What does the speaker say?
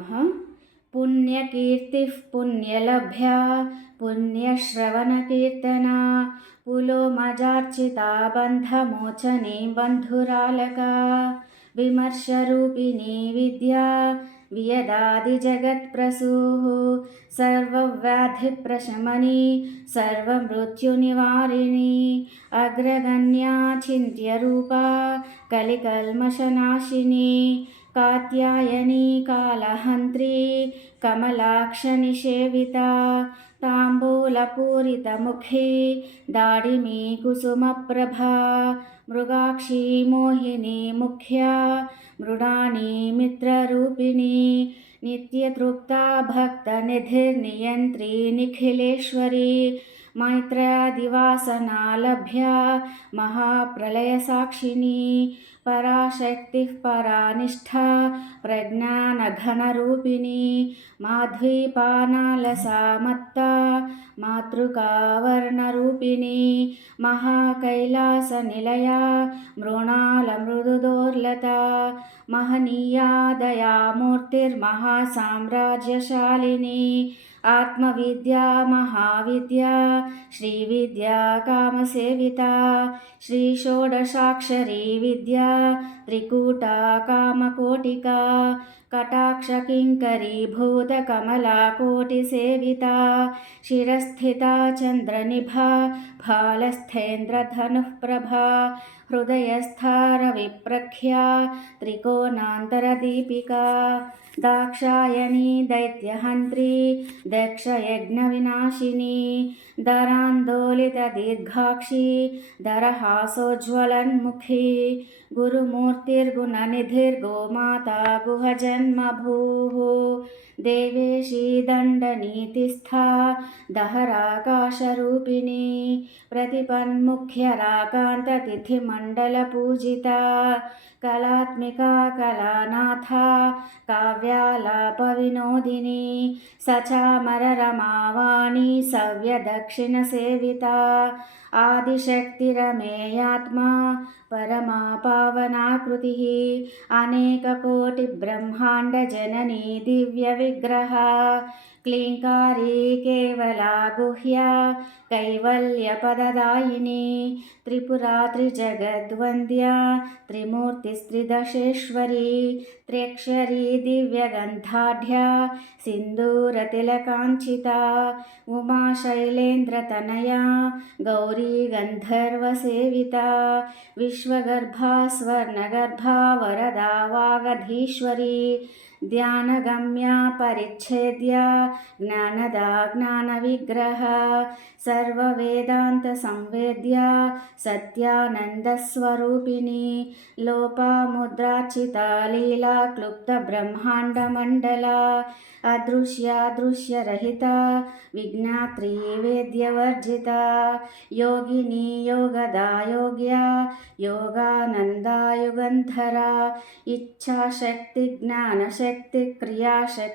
नमः। पुण्यकीर्तिः पुण्यलभ्या पुण्यश्रवणकीर्तना पुलोमजार्चिता बन्धमोचने बन्धुरालका विमर्शरूपिणी विद्या वियदादिजगत्प्रसूः सर्वव्याधिप्रशमनी सर्वमृत्युनिवारिणी अग्रगण्या चिन्त्यरूपा कलिकल्मषनाशिनी कात्यायनी कालहन्त्री कमलाक्षनिषेविता ताम्बूलपूरितमुखी दाडिमी कुसुमप्रभा मृगाक्षी मोहिनी मुख्या मृडानी मित्ररूपिणी नित्यतृप्ता भक्तनिधिर्नियन्त्री निखिलेश्वरी मैत्रयादिवासना लभ्या महाप्रलयसाक्षिणी पराशक्तिः परानिष्ठा प्रज्ञानघनरूपिणी माध्वीपानालसा मत्ता मातृकावर्णरूपिणी महाकैलासनिलया मृणालमृदुदोर्लता महनीया दयामूर्तिर्महासाम्राज्यशालिनी आत्मविद्या महाविद्या श्रीविद्या कामसेविता श्रीषोडशाक्षरी विद्या त्रिकूटा कामकोटिका कटाक्षकिङ्करीभूतकमलाकोटिसेविता शिरस्थिता चन्द्रनिभा फालस्थेन्द्रधनुः प्रभा हृदयस्था रविप्रख्या त्रिकोणान्तरदीपिका दाक्षायणी दैत्यहन्त्री दक्षयज्ञविनाशिनी दरान्दोलितदीर्घाक्षी दरहासोज्ज्वलन्मुखी गुरुमूर्तिर्गुणनिधिर्गोमाता गुहजन्मभूः देवेशी दण्डनीतिस्था दहराकाशरूपिणी प्रतिपन्मुख्यराकान्ततिथिमण्डलपूजिता कलात्मिका कलानाथा काव्यालापविनोदिनी सचामररमावाणी सव्यदक्षिणसेविता आदिशक्तिरमेयात्मा परमा पावनाकृतिः अनेककोटिब्रह्माण्डजननी दिव्यविग्रहा क्लीङ्कारी केवला गुह्या कैवल्यपददायिनी त्रिपुरा त्रिजगद्वन्द्या त्रिमूर्तिस्त्रिदशेश्वरी त्र्यक्षरी दिव्यगन्धाढ्या सिन्दूरतिलकाञ्चिता उमाशैलेन्द्रतनया गौरी गन्धर्वसेविता विश्वगर्भा स्वर्णगर्भा वरदा वागधीश्वरी ध्यानगम्या परिच्छेद्या ज्ञानदा ज्ञानविग्रहा सर्ववेदान्तसंवेद्या सत्यानन्दस्वरूपिणी लोपामुद्रार्चिता लीला क्लुप्तब्रह्माण्डमण्डला अदृश्यादृश्यरहिता विज्ञात्री वेद्यवर्जिता योगिनी योगदा योग्या योगानन्दा युगन्धरा इच्छाशक्ति ज्ञानशक्ति क्रियाशक्ति